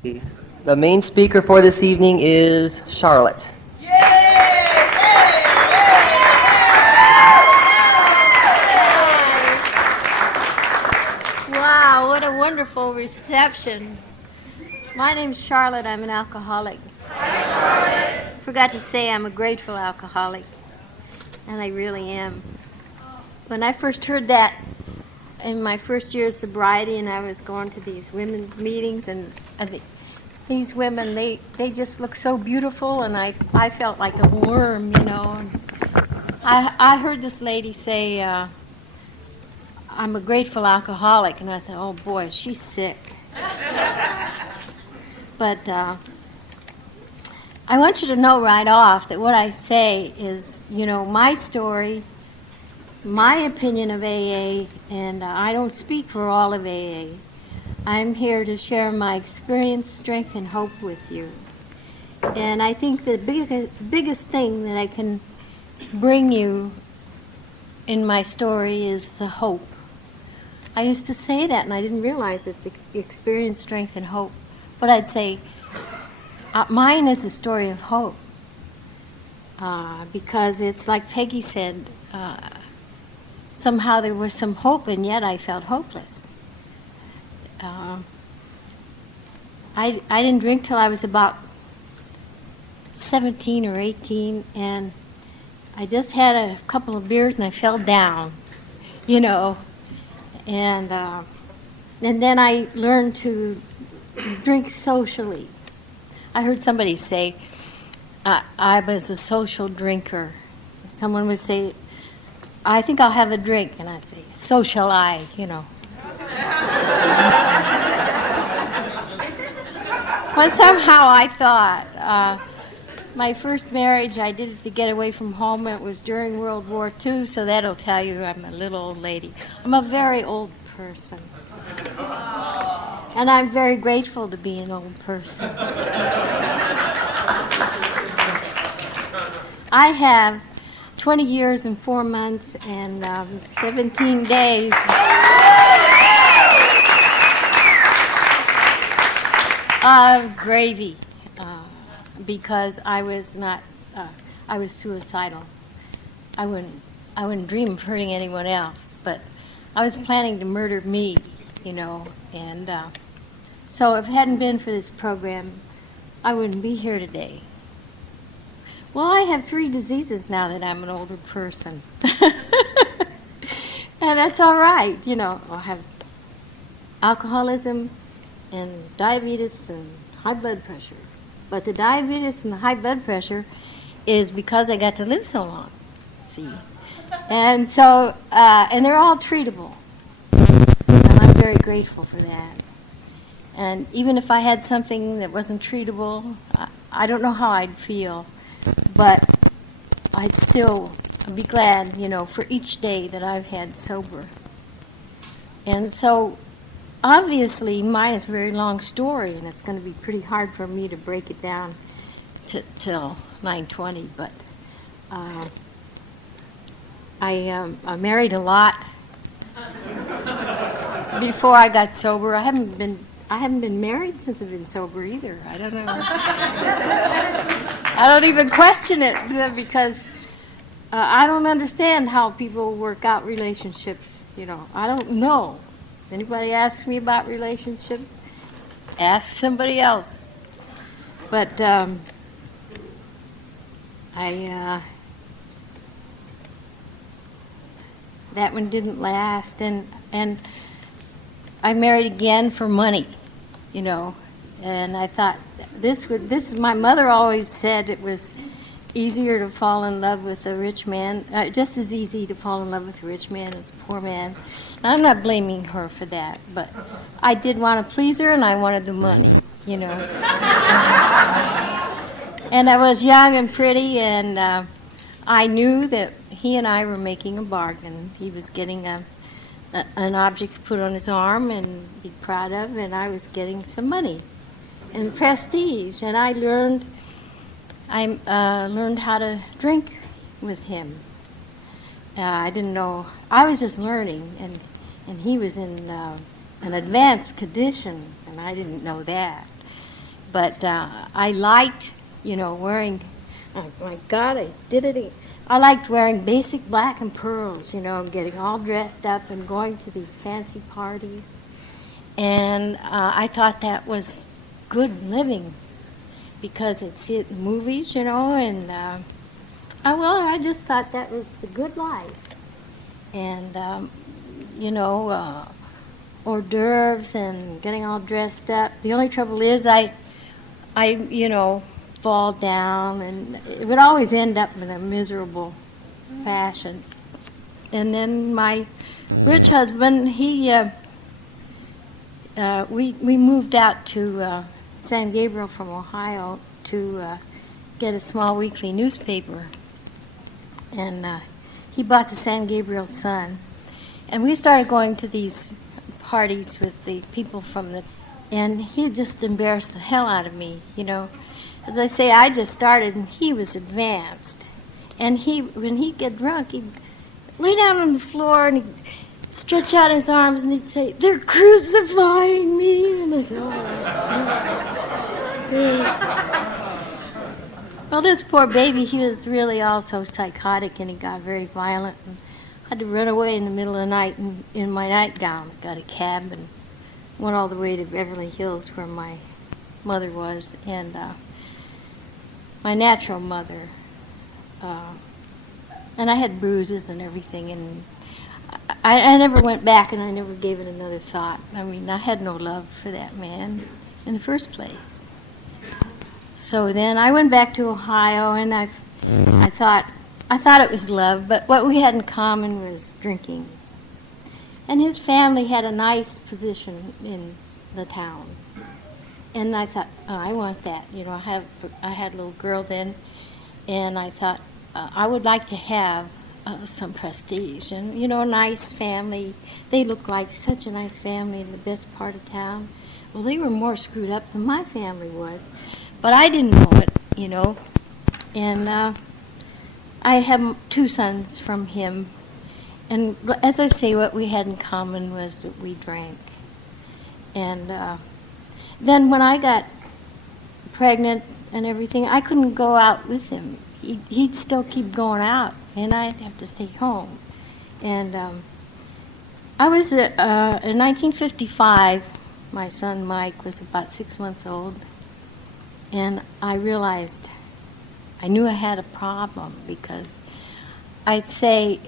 The main speaker for this evening is Charlotte. Wow, what a wonderful reception. My name's Charlotte. I'm an alcoholic. Hi, Charlotte. Forgot to say I'm a grateful alcoholic, and I really am. When I first heard that in my first year of sobriety, and I was going to these women's meetings, and these women, they just look so beautiful, and I felt like a worm, you know. And I heard this lady say, I'm a grateful alcoholic, and I thought, oh boy, she's sick. But I want you to know right off that what I say is, you know, my story, my opinion of AA, and I don't speak for all of AA. I'm here to share my experience, strength, and hope with you. And I think the biggest thing that I can bring you in my story is the hope. I used to say that, and I didn't realize it's experience, strength, and hope. But I'd say mine is a story of hope, because it's like Peggy said, somehow there was some hope, and yet I felt hopeless. I didn't drink till I was about 17 or 18, and I just had a couple of beers and I fell down, you know. And then I learned to drink socially. I heard somebody say I was a social drinker. Someone would say, I think I'll have a drink, and I'd say, so shall I, you know. But somehow I thought, my first marriage, I did it to get away from home. It was during World War II, so that'll tell you I'm a little old lady. I'm a very old person. And I'm very grateful to be an old person. I have 20 years and 4 months and 17 days. Of gravy, because I was not, I was suicidal. I wouldn't dream of hurting anyone else, but I was planning to murder me, you know, and so if it hadn't been for this program, I wouldn't be here today. Well, I have 3 diseases now that I'm an older person. And that's all right, you know. I have alcoholism and diabetes and high blood pressure. But the diabetes and the high blood pressure is because I got to live so long, see. And so, and they're all treatable. And I'm very grateful for that. And even if I had something that wasn't treatable, I don't know how I'd feel. But I'd still be glad, you know, for each day that I've had sober. And so, obviously, mine is a very long story, and it's going to be pretty hard for me to break it down till 9:20. But I married a lot before I got sober. I haven't been married since I've been sober either. I don't know. I don't even question it because I don't understand how people work out relationships. You know, I don't know. If anybody asks me about relationships, ask somebody else. But that one didn't last, and I married again for money, you know. And I thought my mother always said it was easier to fall in love with a rich man, just as easy to fall in love with a rich man as a poor man. And I'm not blaming her for that, but I did want to please her and I wanted the money, you know. And I was young and pretty, and I knew that he and I were making a bargain. He was getting an object to put on his arm and be proud of, and I was getting some money and prestige. And I learned how to drink with him. I didn't know. I was just learning, and he was in an advanced condition, and I didn't know that. But I liked, wearing, oh my God, I did it again. I liked wearing basic black and pearls, getting all dressed up and going to these fancy parties. And I thought that was good living because I'd see it in movies, and I just thought that was the good life. And, hors d'oeuvres and getting all dressed up. The only trouble is I fall down, and it would always end up in a miserable fashion. And then my rich husband, we moved out to San Gabriel from Ohio to get a small weekly newspaper. And he bought the San Gabriel Sun. And we started going to these parties with the people and he just embarrassed the hell out of me, As I say, I just started and he was advanced. And when he'd get drunk, he'd lay down on the floor and he'd stretch out his arms and he'd say, "They're crucifying me." And I thought, well, this poor baby, he was really also psychotic and he got very violent. And I had to run away in the middle of the night in my nightgown. Got a cab and went all the way to Beverly Hills where my mother was, and my natural mother. And I had bruises and everything, and I never went back and I never gave it another thought. I mean, I had no love for that man in the first place. So then I went back to Ohio, and I thought it was love, but what we had in common was drinking. And his family had a nice position in the town. And I thought, oh, I want that. I had a little girl then, and I thought I would like to have some prestige. And, a nice family. They looked like such a nice family in the best part of town. Well, they were more screwed up than my family was. But I didn't know it, And I have 2 sons from him. And as I say, what we had in common was that we drank. And then when I got pregnant and everything, I couldn't go out with him. He'd still keep going out, and I'd have to stay home. And I was, in 1955, my son Mike was about 6 months old, and I realized, I knew I had a problem because I'd say,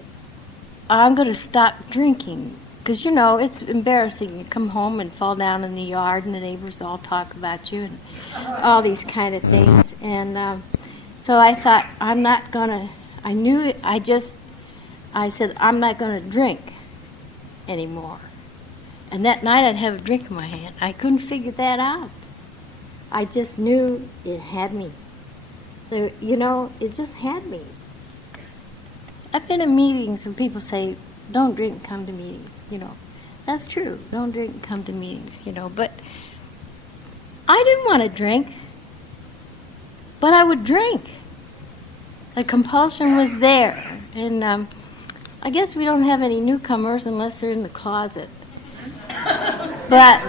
I'm going to stop drinking. Because, it's embarrassing. You come home and fall down in the yard and the neighbors all talk about you and all these kind of things. And so I thought, I'm not going to, I said, I'm not going to drink anymore. And that night I'd have a drink in my hand. I couldn't figure that out. I just knew it had me. It just had me. I've been in meetings when people say, don't drink and come to meetings, That's true. Don't drink and come to meetings, But I didn't want to drink, but I would drink. The compulsion was there. And I guess we don't have any newcomers unless they're in the closet. But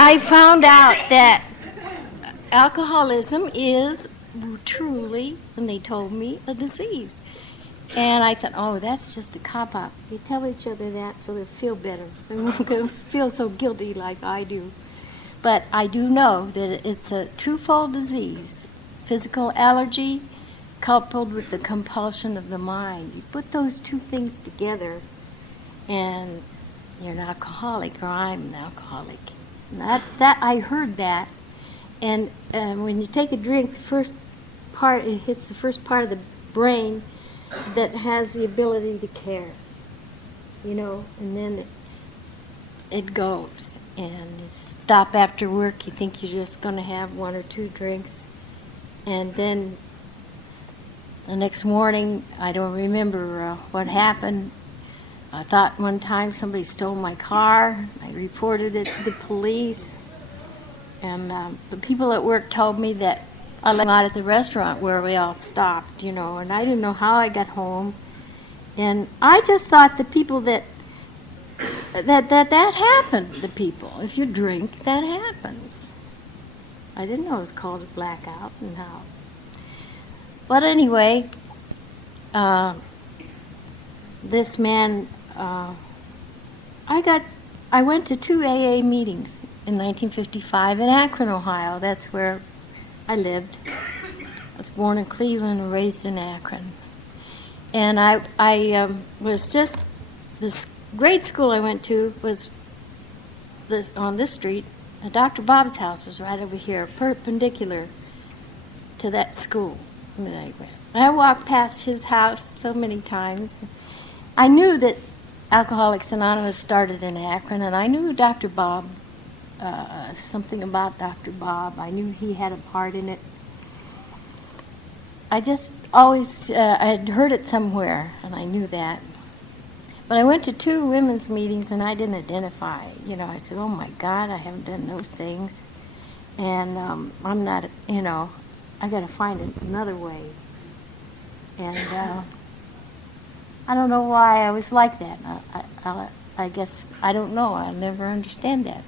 I found out that alcoholism is truly, and they told me, a disease. And I thought, oh, that's just a cop-out. You tell each other that so they'll feel better, so they won't feel so guilty like I do. But I do know that it's a twofold disease, physical allergy coupled with the compulsion of the mind. You put those two things together, and you're an alcoholic, or I'm an alcoholic. And that I heard that. And when you take a drink, the first part, it hits the first part of the brain that has the ability to care, and then it goes. And you stop after work, you think you're just going to have 1 or 2 drinks, and then the next morning, I don't remember what happened. I thought one time somebody stole my car. I reported it to the police. And the people at work told me that I left out at the restaurant where we all stopped, and I didn't know how I got home. And I just thought the people that happened to people. If you drink, that happens. I didn't know it was called a blackout and how. But anyway, this man, I went to 2 AA meetings in 1955 in Akron, Ohio. That's where I lived. I was born in Cleveland and raised in Akron. And I was just, this grade school I went to was on this street. Dr. Bob's house was right over here, perpendicular to that school that I went. I walked past his house so many times. I knew that Alcoholics Anonymous started in Akron, and I knew Dr. Bob, something about Dr. Bob. I knew he had a part in it. I just always, I had heard it somewhere, and I knew that. But I went to 2 women's meetings, and I didn't identify. You know, I said, oh, my God, I haven't done those things. And I'm not, you know, I got to find another way. And I don't know why I was like that. I guess, I don't know. I'll never understand that.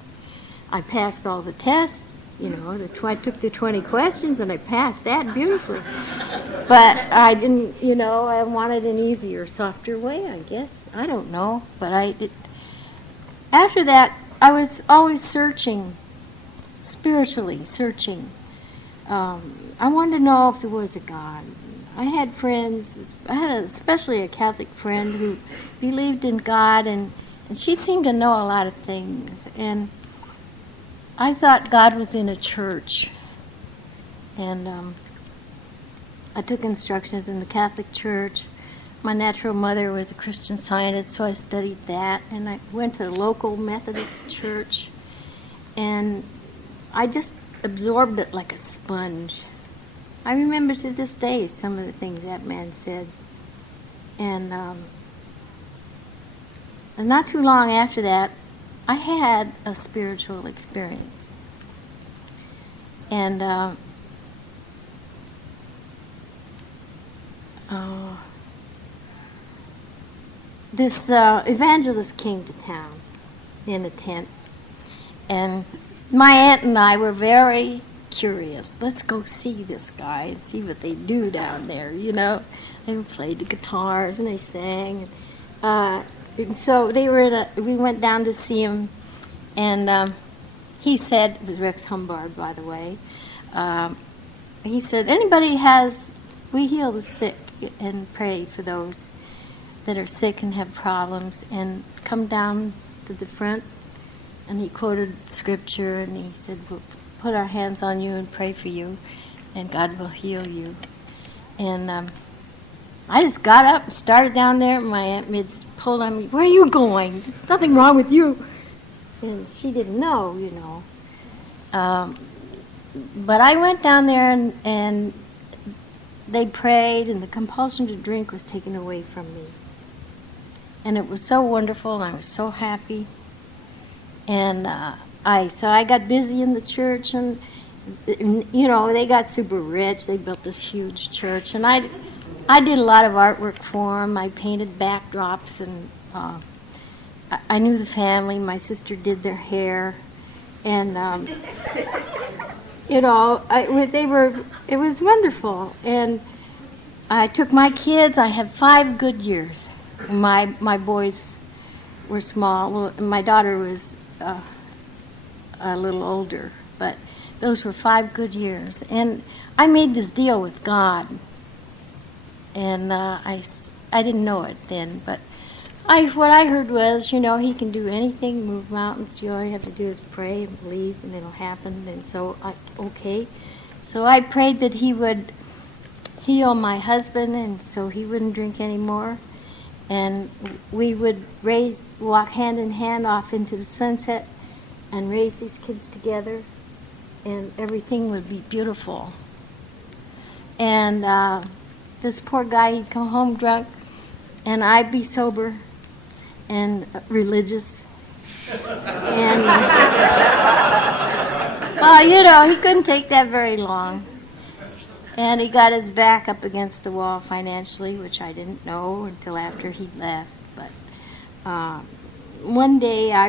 I passed all the tests. You know, I took the 20 questions, and I passed that beautifully. But I didn't, you know, I wanted an easier, softer way, I guess. I don't know. But after that, I was always searching, spiritually searching. I wanted to know if there was a God. I had friends, especially a Catholic friend who believed in God, and she seemed to know a lot of things. And I thought God was in a church, and I took instructions in the Catholic Church. My natural mother was a Christian Scientist, so I studied that, and I went to the local Methodist church, and I just absorbed it like a sponge. I remember to this day some of the things that man said, and not too long after that, I had a spiritual experience. And this evangelist came to town in a tent. And my aunt and I were very curious. Let's go see this guy and see what they do down there, you know. They played the guitars and they sang. And so we went down to see him, and he said, it was Rex Humbard, by the way, he said, we heal the sick and pray for those that are sick and have problems, and come down to the front, and he quoted scripture, and he said, we'll put our hands on you and pray for you, and God will heal you. And I just got up and started down there. My Aunt Midge pulled on me, where are you going? There's nothing wrong with you. And she didn't know, you know. But I went down there, and they prayed, and the compulsion to drink was taken away from me. And it was so wonderful, and I was so happy. And so I got busy in the church, and you know, they got super rich. They built this huge church, and I did a lot of artwork for them. I painted backdrops, and I knew the family. My sister did their hair, and you know, it was wonderful. And I took my kids. I had 5 good years. My boys were small. Well, my daughter was a little older, but those were 5 good years. And I made this deal with God. And I didn't know it then, but what I heard was, you know, he can do anything, move mountains. All you have to do is pray and believe, and it'll happen. And so, okay. So I prayed that he would heal my husband, and so he wouldn't drink anymore. And we would walk hand in hand off into the sunset and raise these kids together, and everything would be beautiful. And this poor guy, he'd come home drunk, and I'd be sober and religious. And, you know, he couldn't take that very long. And he got his back up against the wall financially, which I didn't know until after he'd left. But one day I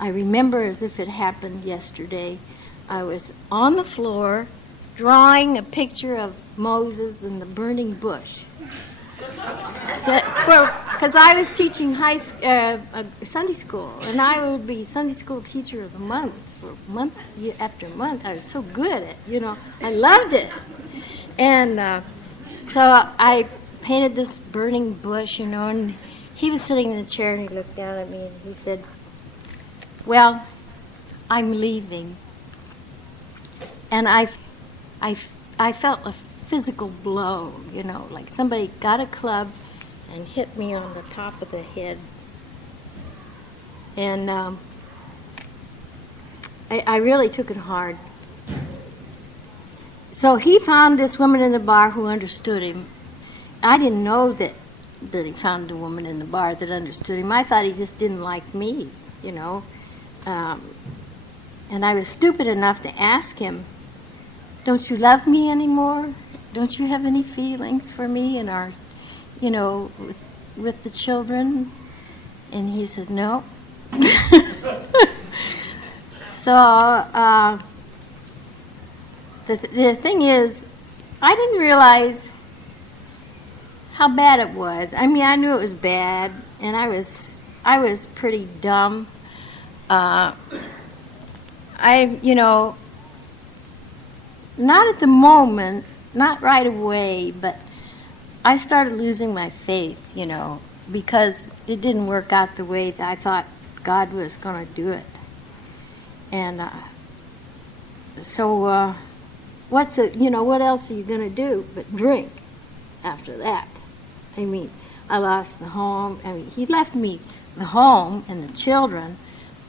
remember as if it happened yesterday, I was on the floor drawing a picture of Moses and the burning bush. Because I was teaching Sunday school, and I would be Sunday school teacher of the month for month after month. I was so good at it, I loved it. And so I painted this burning bush, and he was sitting in the chair, and he looked down at me, and he said, "Well, I'm leaving." And I felt a physical blow, like somebody got a club and hit me on the top of the head. And I really took it hard. So he found this woman in the bar who understood him. I didn't know that he found a woman in the bar that understood him. I thought he just didn't like me, and I was stupid enough to ask him, "Don't you love me anymore? Don't you have any feelings for me and our, with the children?" And he said, "No." So the thing is, I didn't realize how bad it was. I mean, I knew it was bad, and I was pretty dumb. Not at the moment, not right away, but I started losing my faith, because it didn't work out the way that I thought God was going to do it. And so what else are you going to do but drink after that? I mean, I lost the home. I mean, he left me the home and the children,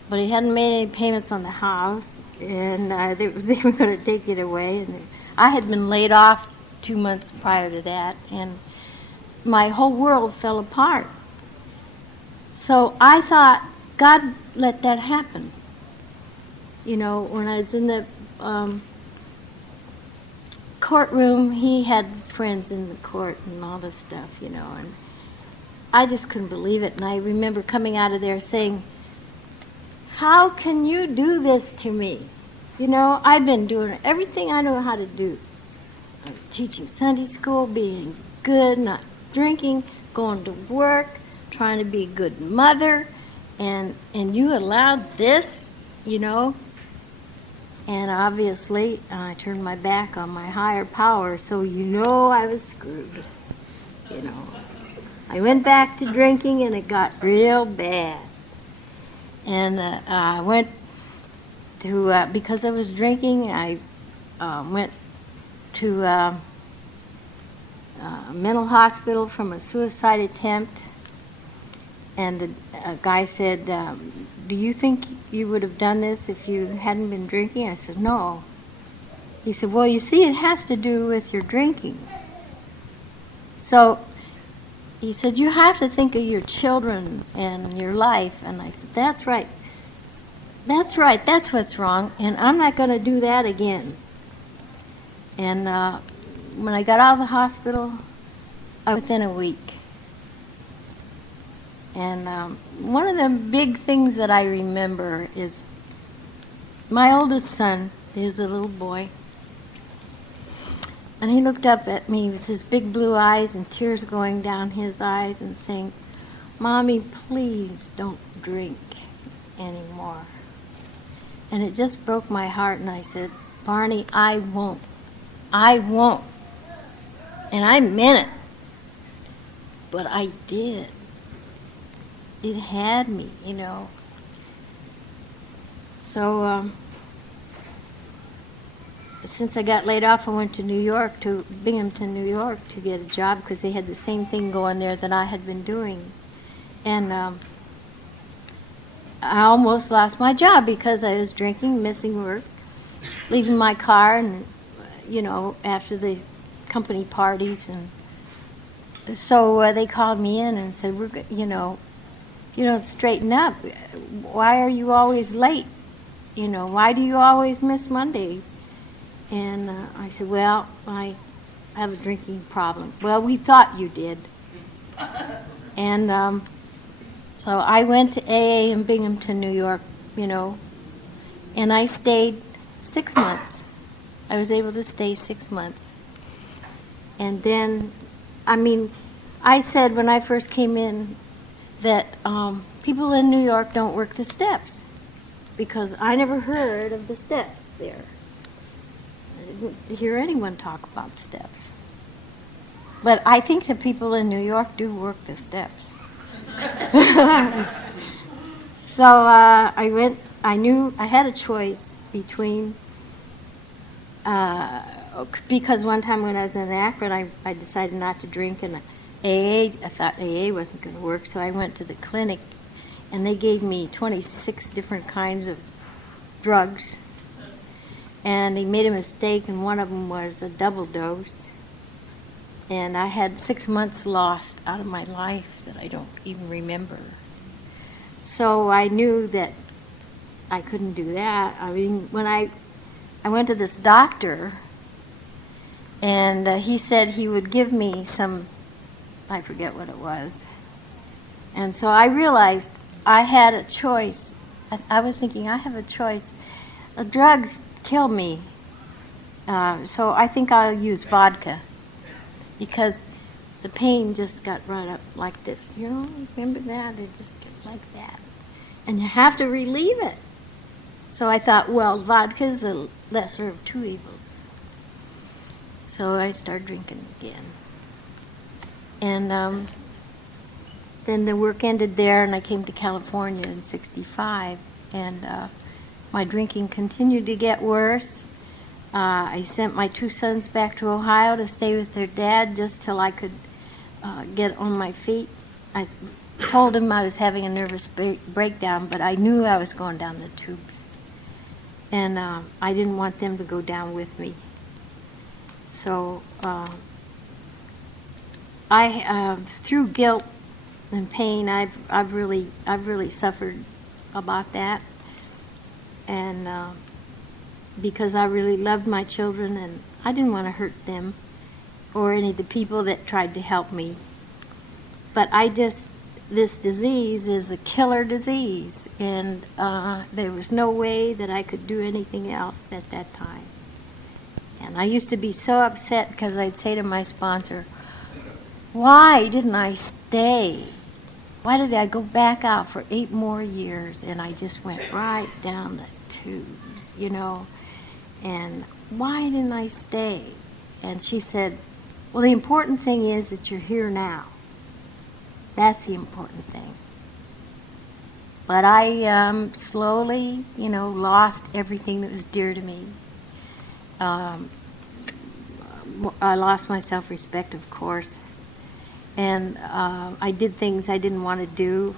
but he hadn't made any payments on the house, and they were going to take it away. And I had been laid off 2 months prior to that, and my whole world fell apart. So I thought, God let that happen. When I was in the courtroom, he had friends in the court and all this stuff, and I just couldn't believe it. And I remember coming out of there saying, "How can you do this to me? I've been doing everything I know how to do. I'm teaching Sunday school, being good, not drinking, going to work, trying to be a good mother, and you allowed this, And obviously, I turned my back on my higher power, so I was screwed, I went back to drinking, and it got real bad. And I went to, because I was drinking, I went to a mental hospital from a suicide attempt. And the guy said, "Do you think you would have done this if you hadn't been drinking?" I said, "No." He said, "Well, you see, it has to do with your drinking." So he said, "You have to think of your children and your life." And I said, "That's right. That's right. That's what's wrong. And I'm not going to do that again." And when I got out of the hospital, within a week. And one of the big things that I remember is my oldest son, he was a little boy, and he looked up at me with his big blue eyes and tears going down his eyes and saying, "Mommy, please don't drink anymore." And it just broke my heart, and I said, "Barney, I won't. I won't." And I meant it. But I did. It had me, So since I got laid off, I went to Binghamton, New York, to get a job because they had the same thing going there that I had been doing. And I almost lost my job because I was drinking, missing work, leaving my car, and after the company parties. And so they called me in and said, straighten up. Why are you always late? Why do you always miss Monday? And I said, "Well, I have a drinking problem." "Well, we thought you did." And so I went to AA in Binghamton, New York, and I stayed 6 months. I was able to stay 6 months. And then, I said when I first came in that people in New York don't work the steps, because I never heard of the steps there. I didn't hear anyone talk about steps. But I think the people in New York do work the steps. So I knew I had a choice between, because one time when I was in Akron, I decided not to drink, and I thought AA wasn't going to work, so I went to the clinic, and they gave me 26 different kinds of drugs, and they made a mistake, and one of them was a double dose, and I had 6 months lost out of my life that I don't even remember. So I knew that I couldn't do that. I mean, when I went to this doctor, and he said he would give me some, I forget what it was. And so I realized I had a choice. I was thinking, I have a choice. The drugs kill me. So I think I'll use vodka, because the pain just got right up like this. You know, remember that? It just gets like that. And you have to relieve it. So I thought, well, vodka's the lesser of two evils. So I started drinking again. And then the work ended there, and I came to California in '65. And my drinking continued to get worse. I sent my two sons back to Ohio to stay with their dad just till I could get on my feet. I told him I was having a nervous breakdown, but I knew I was going down the tubes. And I didn't want them to go down with me. So through guilt and pain, I've really suffered about that. And because I really loved my children, and I didn't want to hurt them or any of the people that tried to help me. But this disease is a killer disease, and there was no way that I could do anything else at that time. And I used to be so upset because I'd say to my sponsor, why didn't I stay? Why did I go back out for 8 more years? And I just went right down the tubes, you know. And why didn't I stay? And she said, well, the important thing is that you're here now. That's the important thing. But I slowly, lost everything that was dear to me. I lost my self-respect, of course. And I did things I didn't want to do.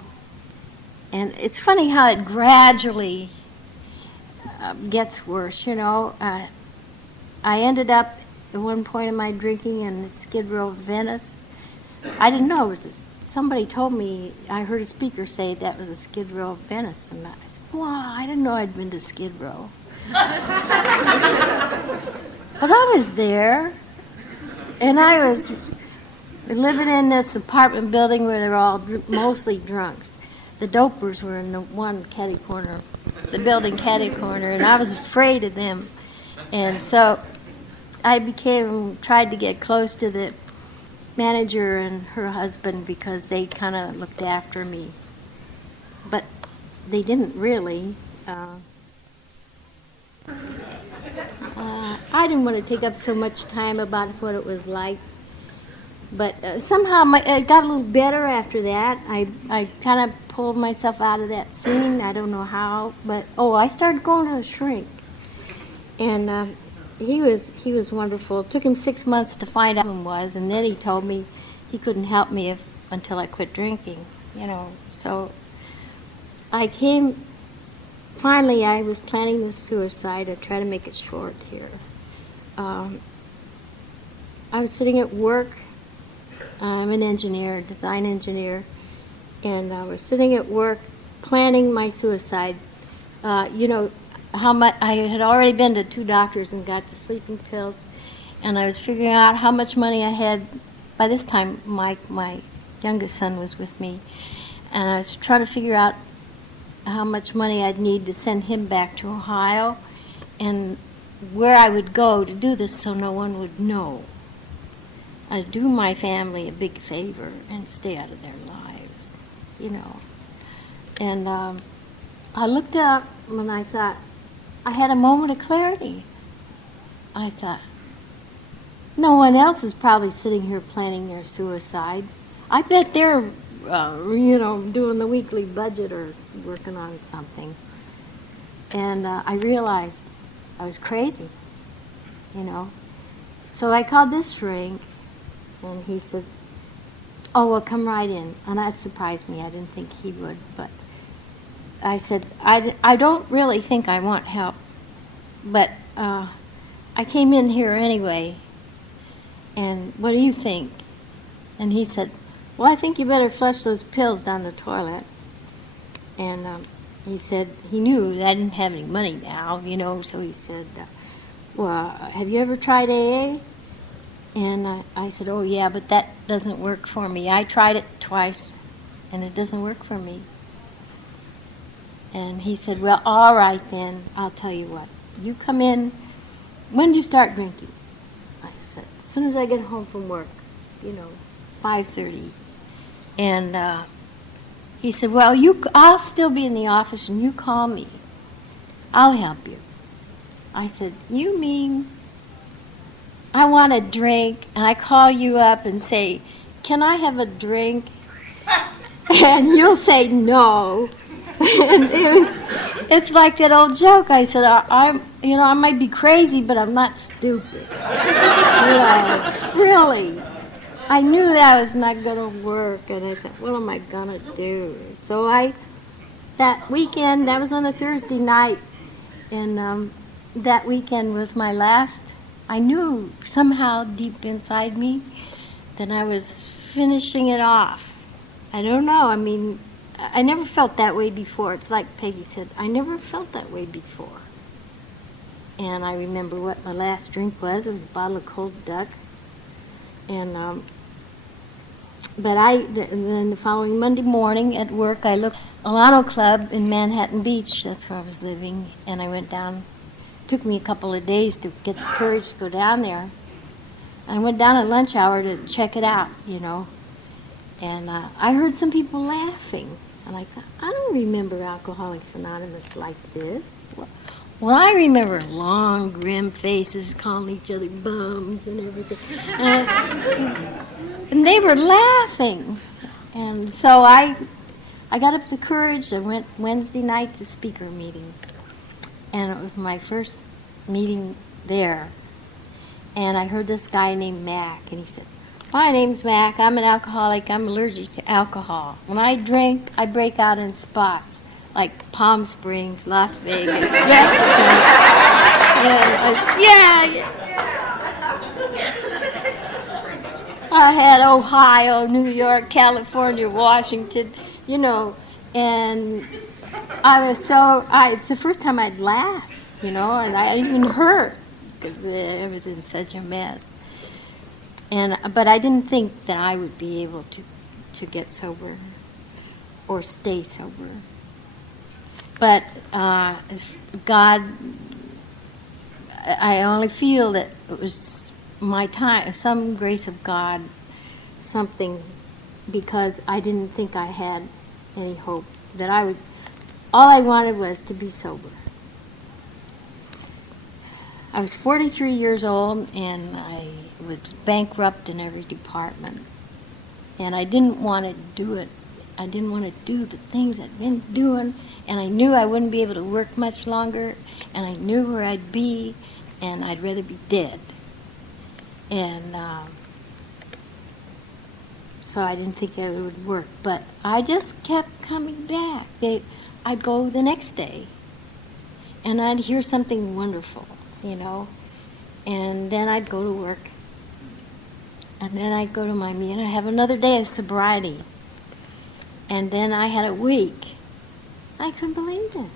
And it's funny how it gradually gets worse, I ended up at one point in my drinking in Skid Row, Venice. I didn't know it was somebody told me, I heard a speaker say that was a Skid Row of Venice, and I said, wow, I didn't know I'd been to Skid Row. But I was there, and I was living in this apartment building where they were all mostly drunks. The dopers were in the one catty corner, the building catty corner, and I was afraid of them. And so I tried to get close to the manager and her husband because they kind of looked after me. But they didn't really. I didn't want to take up so much time about what it was like. But somehow it got a little better after that. I kind of pulled myself out of that scene. I don't know how. But, I started going to a shrink. And he was wonderful. It took him 6 months to find out who he was, and then he told me he couldn't help me until I quit drinking, So finally I was planning this suicide. I try to make it short here. I was sitting at work. I'm an engineer, design engineer, and I was sitting at work planning my suicide. How much I had already been to 2 doctors and got the sleeping pills, and I was figuring out how much money I had. By this time, my youngest son was with me, and I was trying to figure out how much money I'd need to send him back to Ohio. and where I would go to do this so no one would know. I'd do my family a big favor and stay out of their lives, you know. And I looked up and I thought, I had a moment of clarity. I thought, no one else is probably sitting here planning their suicide. I bet they're, doing the weekly budget or working on something. And I realized I was crazy, you know. So I called this shrink, and he said, oh, well, come right in. And that surprised me. I didn't think he would. But I said, I don't really think I want help. But I came in here anyway. And what do you think? And he said, well, I think you better flush those pills down the toilet. And he said he knew that I didn't have any money now, you know, so he said, well, have you ever tried AA? And I said, oh, yeah, but that doesn't work for me. I tried it twice, and it doesn't work for me. And he said, well, all right then, I'll tell you what. You come in, when do you start drinking? I said, as soon as I get home from work, 5:30. And he said, well, I'll still be in the office, and you call me. I'll help you. I said, you mean I want a drink, and I call you up and say, can I have a drink? And you'll say no. And it's like that old joke. I said, I might be crazy, but I'm not stupid. Really. I knew that was not going to work, and I thought, what am I going to do? So that weekend, that was on a Thursday night, and that weekend was my last. I knew somehow deep inside me that I was finishing it off. I don't know. I mean, I never felt that way before. It's like Peggy said, I never felt that way before. And I remember what my last drink was. It was a bottle of cold duck. And then the following Monday morning at work, I looked at Alano Club in Manhattan Beach. That's where I was living. And I went down. It took me a couple of days to get the courage to go down there. And I went down at lunch hour to check it out, And I heard some people laughing. And I thought, I don't remember Alcoholics Anonymous like this. Well, I remember long, grim faces calling each other bums and everything. And they were laughing. And so I got up the courage. I went Wednesday night to speaker meeting. And it was my first meeting there. And I heard this guy named Mac, and he said, my name's Mac. I'm an alcoholic. I'm allergic to alcohol. When I drink, I break out in spots, like Palm Springs, Las Vegas. I had Ohio, New York, California, Washington, and it's the first time I'd laughed, and I even hurt because I was in such a mess. But I didn't think that I would be able to get sober or stay sober. But God, I only feel that it was my time, some grace of God, something, because I didn't think I had any hope that I would. All I wanted was to be sober. I was 43 years old, and I was bankrupt in every department. And I didn't want to do it. I didn't want to do the things I'd been doing, and I knew I wouldn't be able to work much longer, and I knew where I'd be, and I'd rather be dead. And so I didn't think it would work. But I just kept coming back. I'd go the next day, and I'd hear something wonderful. And then I'd go to work, and then I'd go to my meeting. I'd have another day of sobriety, and then I had a week. I couldn't believe this,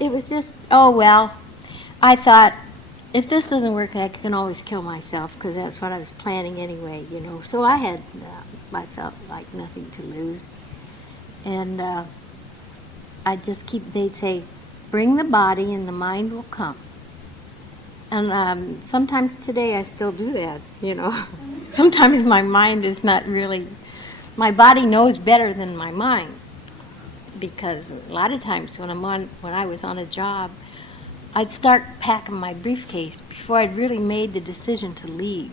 it was just, I thought, if this doesn't work, I can always kill myself, because that's what I was planning anyway, So I felt like nothing to lose, and I'd just they'd say, bring the body and the mind will come. And sometimes today I still do that, you know. Sometimes my mind is not really, my body knows better than my mind. Because a lot of times when I was on a job, I'd start packing my briefcase before I'd really made the decision to leave.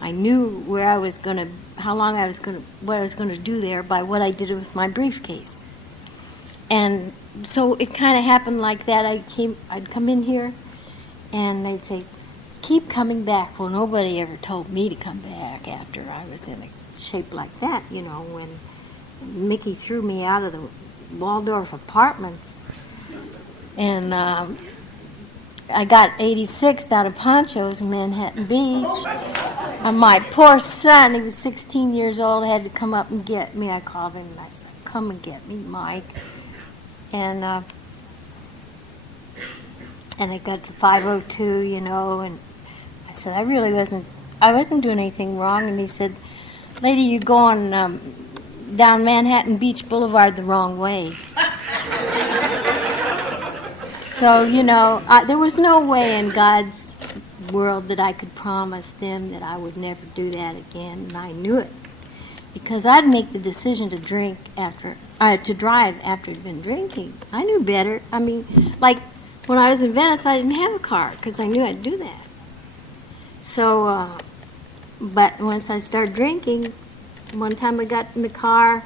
I knew where I was going to, how long I was going to, what I was going to do there by what I did with my briefcase. And so it kind of happened like that. I'd come in here, and they'd say, "Keep coming back." Well, nobody ever told me to come back after I was in a shape like that, you know, when Mickey threw me out of the Waldorf apartments. And I got 86th out of Poncho's in Manhattan Beach. And my poor son, he was 16 years old, had to come up and get me. I called him and I said, "Come and get me, Mike." And I got to 502, you know, and I said, I wasn't doing anything wrong. And he said, "Lady, you're going down Manhattan Beach Boulevard the wrong way." So, you know, there was no way in God's world that I could promise them that I would never do that again, and I knew it. Because I'd make the decision to drive after I'd been drinking. I knew better. I mean, like when I was in Venice, I didn't have a car because I knew I'd do that. So, but once I started drinking, one time I got in the car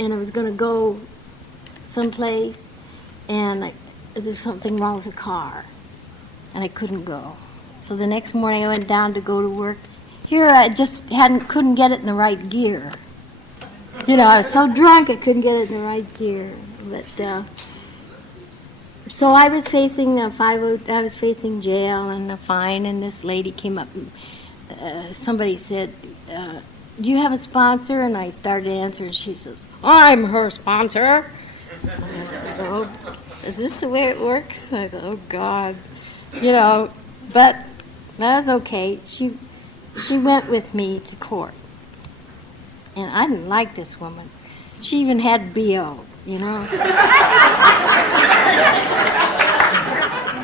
and I was going to go someplace, and there's something wrong with the car, and I couldn't go. So the next morning I went down to go to work. Here I just couldn't get it in the right gear. You know, I was so drunk I couldn't get it in the right gear. But so I was facing I was facing jail and a fine, and this lady came up and somebody said, "Do you have a sponsor?" And I started answering. She says, "I'm her sponsor." And I said, "Oh, is this the way it works?" And I thought, "Oh God," you know. But that was okay. She went with me to court, and I didn't like this woman. She even had BO, you know,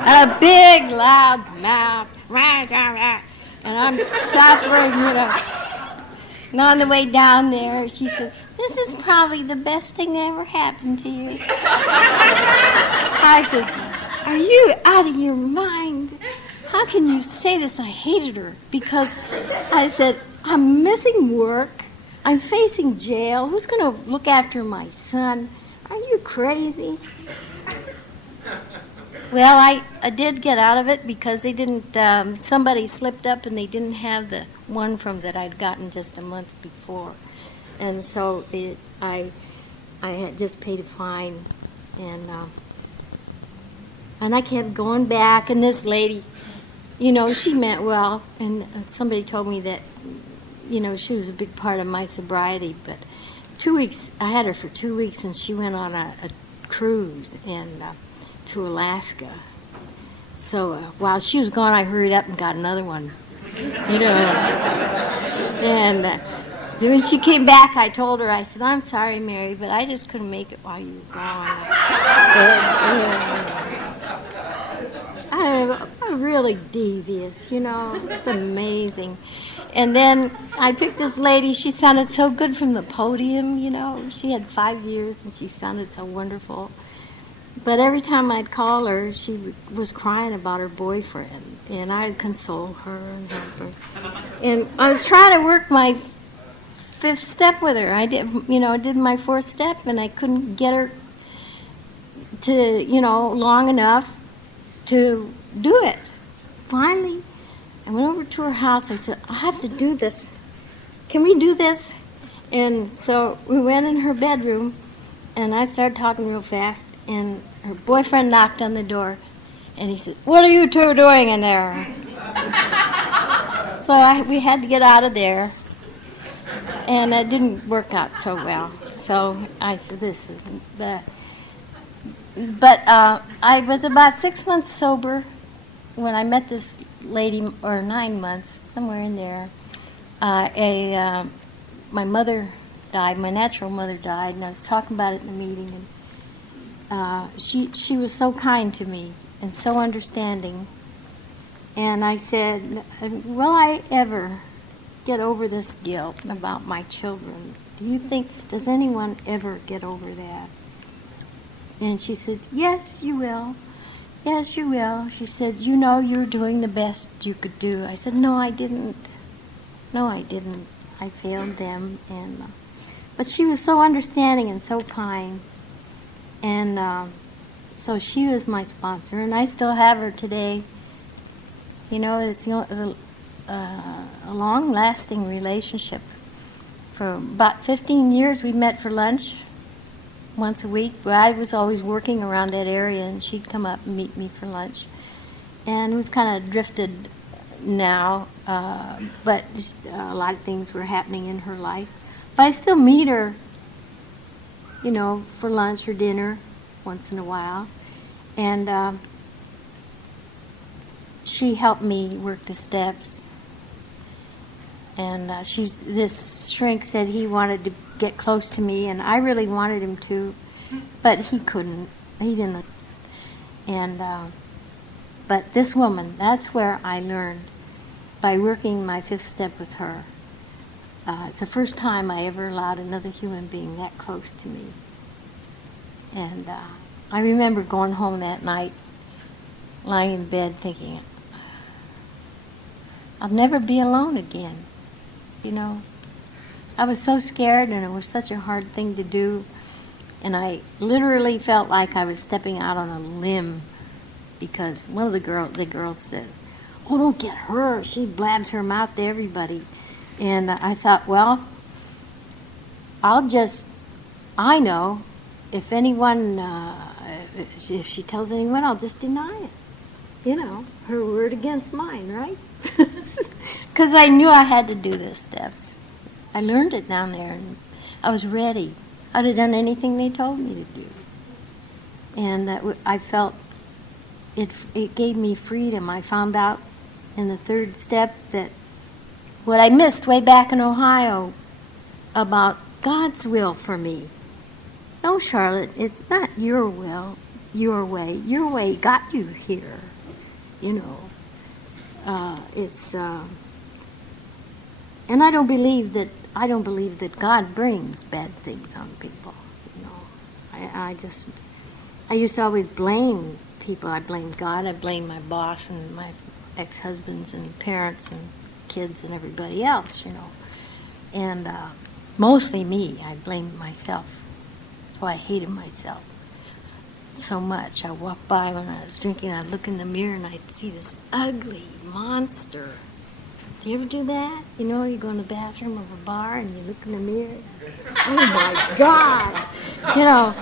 and a big loud mouth, and I'm suffering, you know. And on the way down there, she said, "This is probably the best thing that ever happened to you." I said, "Are you out of your mind? How can you say this?" I hated her because I said, "I'm missing work. I'm facing jail. Who's going to look after my son? Are you crazy?" Well, I did get out of it because they didn't, somebody slipped up and they didn't have the one from that I'd gotten just a month before. And so I had just paid a fine, and I kept going back, and this lady, you know, she meant well, and somebody told me that, you know, she was a big part of my sobriety, but 2 weeks, I had her for 2 weeks, and she went on a cruise to Alaska. So while she was gone, I hurried up and got another one, you know. And when she came back, I told her, I said, "I'm sorry, Mary, but I just couldn't make it while you were gone." I'm really devious, you know. It's amazing. And then I picked this lady. She sounded so good from the podium, you know. She had 5 years, and she sounded so wonderful. But every time I'd call her, she was crying about her boyfriend, and I'd console her and help her. And I was trying to work my 5th step with her. I did my 4th step, and I couldn't get her to, you know, long enough to do it. Finally, I went over to her house. I said, "I have to do this. Can we do this?" And so we went in her bedroom, and I started talking real fast, and her boyfriend knocked on the door, and he said, "What are you two doing in there?" So we had to get out of there, and it didn't work out so well. So I said, "This isn't bad." But I was about 6 months sober when I met this lady, or 9 months, somewhere in there. My mother died, my natural mother died, and I was talking about it in the meeting. she was so kind to me and so understanding. And I said, will I ever get over this guilt about my children? Does anyone ever get over that? And she said, yes, you will. Yes, you will. She said, you know you're doing the best you could do. I said, no, I didn't. No, I didn't. I failed them. But she was so understanding and so kind. And so she was my sponsor, and I still have her today. You know, it's a long-lasting relationship. For about 15 years, we met for lunch once a week. I was always working around that area, and she'd come up and meet me for lunch. And we've kind of drifted now, but just a lot of things were happening in her life. But I still meet her, you know, for lunch or dinner once in a while. And she helped me work the steps. And this shrink said he wanted to get close to me, and I really wanted him to, but he couldn't. He didn't. And but this woman, that's where I learned, by working my fifth step with her. It's the first time I ever allowed another human being that close to me. And I remember going home that night, lying in bed thinking, I'll never be alone again, you know. I was so scared, and it was such a hard thing to do, and I literally felt like I was stepping out on a limb, because one of the girls said, oh, don't get her, she blabs her mouth to everybody. And I thought, well, I know, if anyone, if she tells anyone, I'll just deny it. You know, her word against mine, right? Because I knew I had to do the steps. I learned it down there, and I was ready. I'd have done anything they told me to do. And I felt it gave me freedom. I found out in the third step that what I missed way back in Ohio about God's will for me. No, Charlotte, it's not your will, your way. Your way got you here, you know. And I don't believe that God brings bad things on people. You know, I used to always blame people. I blamed God. I blamed my boss and my ex-husbands and parents and kids and everybody else. You know, and mostly me. I blamed myself. That's why I hated myself so much. I walked by when I was drinking. I'd look in the mirror and I'd see this ugly monster. Do you ever do that? You know, you go in the bathroom of a bar and you look in the mirror. Oh my God! You know.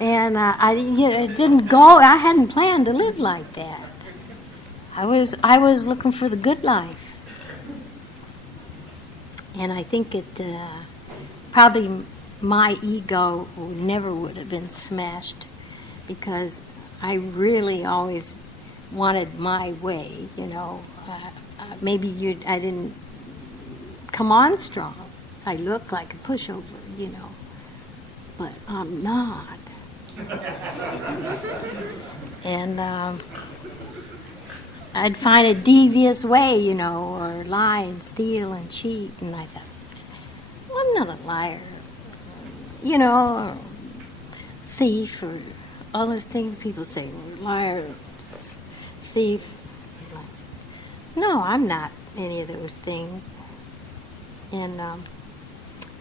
And it didn't go. I hadn't planned to live like that. I was looking for the good life. And I think it probably my ego never would have been smashed, because I really always wanted my way, you know. Maybe I didn't come on strong. I look like a pushover, you know. But I'm not. And I'd find a devious way, you know, or lie and steal and cheat. And I thought, well, I'm not a liar, you know, or thief, or all those things people say, liar, thief. No, I'm not any of those things. And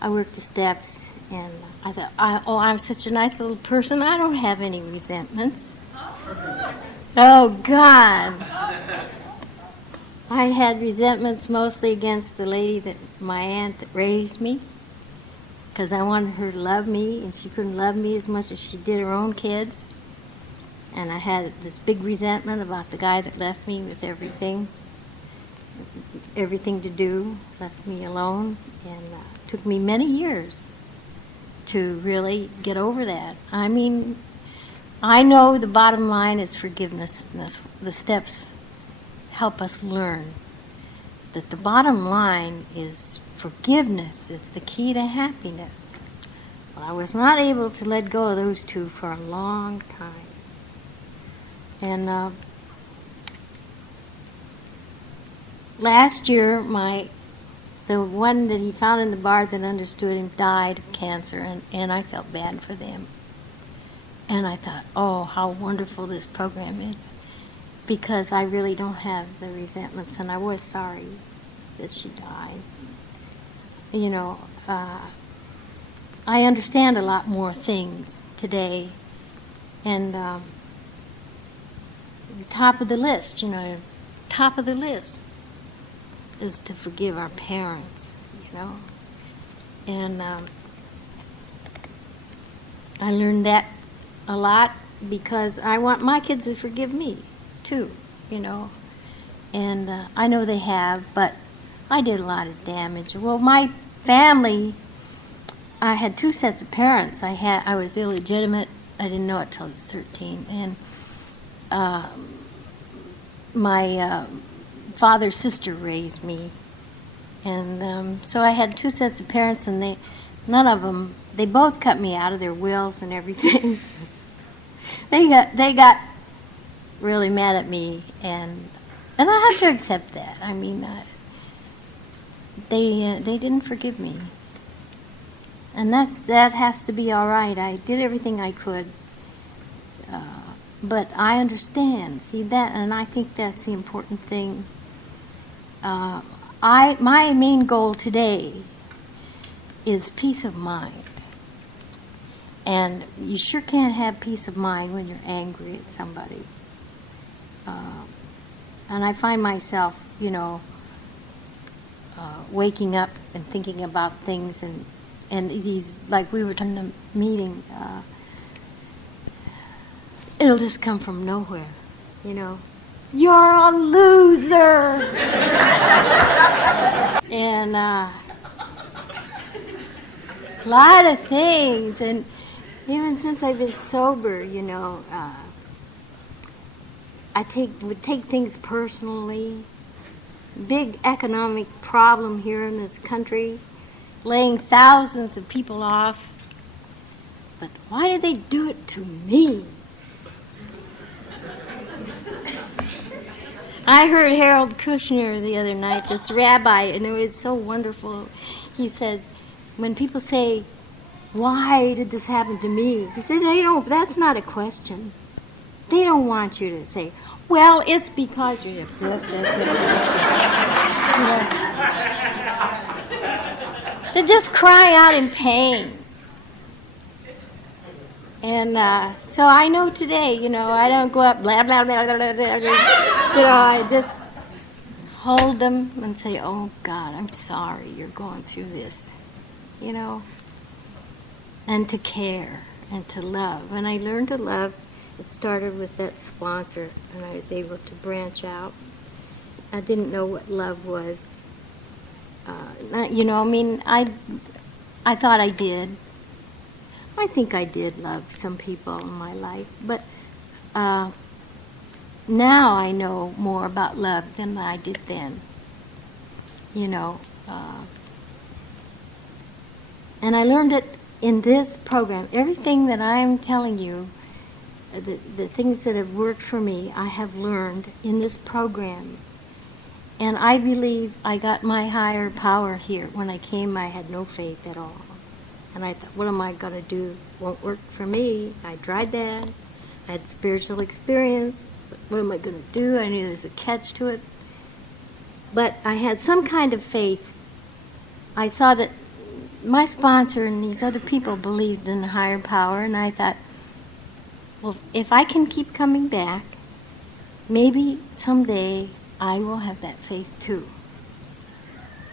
I worked the steps, and I thought, I'm such a nice little person, I don't have any resentments. Oh, God. I had resentments mostly against the lady, my aunt that raised me, because I wanted her to love me, and she couldn't love me as much as she did her own kids. And I had this big resentment about the guy that left me with everything to do, left me alone, and it took me many years to really get over that. I mean, I know the bottom line is forgiveness, and the steps help us learn that the bottom line is forgiveness is the key to happiness. Well, I was not able to let go of those two for a long time. And last year, the one that he found in the bar that understood him died of cancer, and I felt bad for them. And I thought, oh, how wonderful this program is, because I really don't have the resentments, and I was sorry that she died. You know, I understand a lot more things today, and the top of the list, top of the list is to forgive our parents, and I learned that a lot because I want my kids to forgive me too, and I know they have, but I did a lot of damage. Well, my family, I had two sets of parents. I was illegitimate. I didn't know it till I was 13, and my father's sister raised me, and so I had two sets of parents, and they both cut me out of their wills and everything. They got really mad at me, and I have to accept that. I mean, they didn't forgive me, and that has to be all right. I did everything I could, but I understand. See that, and I think that's the important thing. My main goal today is peace of mind. And you sure can't have peace of mind when you're angry at somebody. And I find myself, waking up and thinking about things, and these, like we were in the meeting, it'll just come from nowhere, You're a loser! And a lot of things, and even since I've been sober, I would take things personally. Big economic problem here in this country, laying thousands of people off. But why did they do it to me? I heard Harold Kushner the other night, this rabbi, and it was so wonderful. He said, when people say, why did this happen to me? He said, that's not a question. They don't want you to say, well, it's because you're this. They just cry out in pain. And so I know today, I don't go up blah, blah, blah, blah, blah, blah. I just hold them and say, oh, God, I'm sorry you're going through this, and to care and to love. When I learned to love, it started with that sponsor, and I was able to branch out. I didn't know what love was. I thought I did. I think I did love some people in my life, but now I know more about love than I did then. And I learned it in this program. Everything that I'm telling you, the things that have worked for me, I have learned in this program. And I believe I got my higher power here. When I came, I had no faith at all. And I thought, what am I going to do? Won't work for me. I tried that. I had spiritual experience. What am I going to do? I knew there's a catch to it. But I had some kind of faith. I saw that my sponsor and these other people believed in a higher power, and I thought, well, if I can keep coming back, maybe someday I will have that faith too.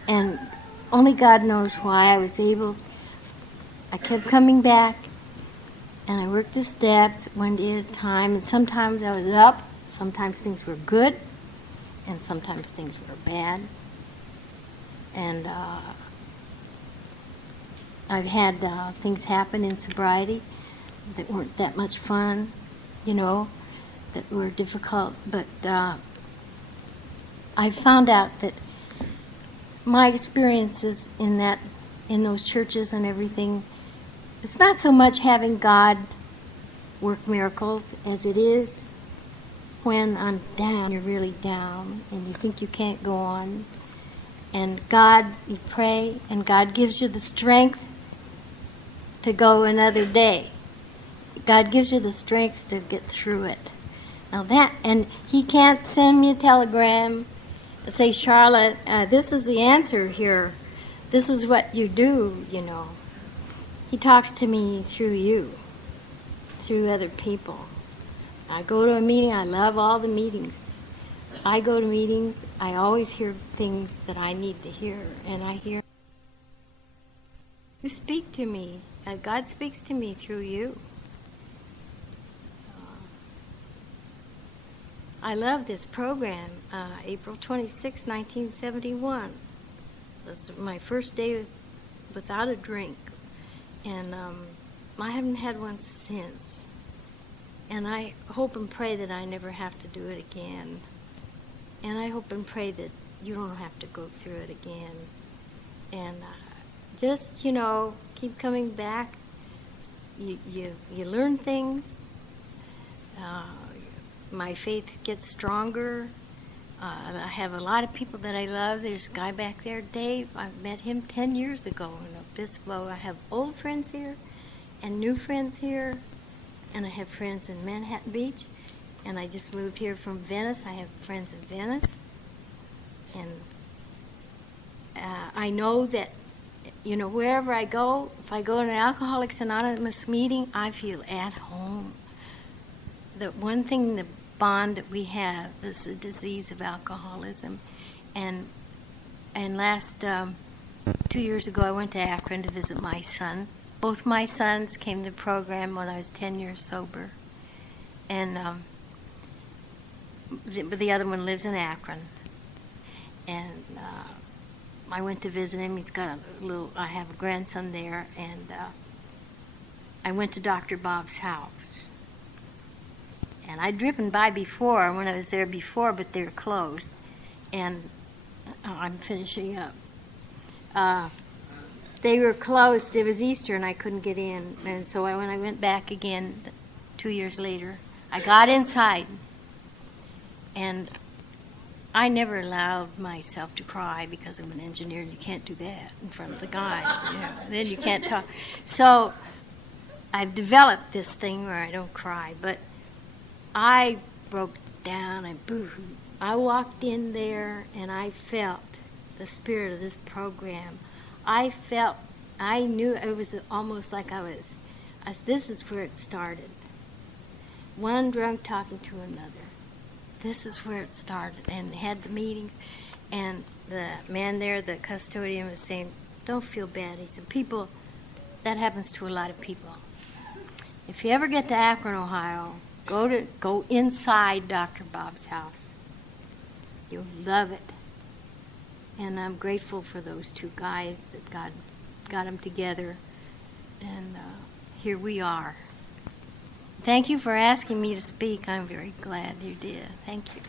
And only God knows why I was able. I kept coming back, and I worked the steps one day at a time, and sometimes I was up, sometimes things were good, and sometimes things were bad. And I've had things happen in sobriety that weren't that much fun, that were difficult, but I found out that my experiences in those churches and everything, It's not so much having God work miracles as it is when I'm down, you're really down, and you think you can't go on. And God, you pray, and God gives you the strength to go another day. God gives you the strength to get through it. Now that, and He can't send me a telegram and say, Charlotte, this is the answer here. This is what you do, you know. He talks to me through you, through other people. I go to a meeting, I love all the meetings. I go to meetings, I always hear things that I need to hear, and I hear you speak to me. God speaks to me through you. I love this program. April 26, 1971 was my first day without a drink, and I haven't had one since. And I hope and pray that I never have to do it again. And I hope and pray that you don't have to go through it again. And just, you know, keep coming back. You learn things. My faith gets stronger. I have a lot of people that I love. There's a guy back there, Dave. I met him 10 years ago in Obispo. I have old friends here and new friends here. And I have friends in Manhattan Beach, and I just moved here from Venice. I have friends in Venice, and I know that, you know, wherever I go, if I go to an Alcoholics Anonymous meeting, I feel at home. The one thing, the bond that we have is the disease of alcoholism, and last 2 years ago, I went to Akron to visit my son. Both my sons came to the program when I was 10 years sober. And the other one lives in Akron. And I went to visit him. He's got I have a grandson there. And I went to Dr. Bob's house. And I'd driven by before, when I was there before, but they were closed. And I'm finishing up. They were closed. It was Easter, and I couldn't get in. And so when I went back again 2 years later, I got inside. And I never allowed myself to cry because I'm an engineer, and you can't do that in front of the guys. You know, then you can't talk. So I've developed this thing where I don't cry. But I broke down and boo-hoo. I walked in there, and I felt the spirit of this program. I knew it was almost like this is where it started. One drunk talking to another. This is where it started. And they had the meetings, and the man there, the custodian, was saying, don't feel bad. He said, that happens to a lot of people. If you ever get to Akron, Ohio, go inside Dr. Bob's house. You'll love it. And I'm grateful for those two guys that God got them together. And here we are. Thank you for asking me to speak. I'm very glad you did. Thank you.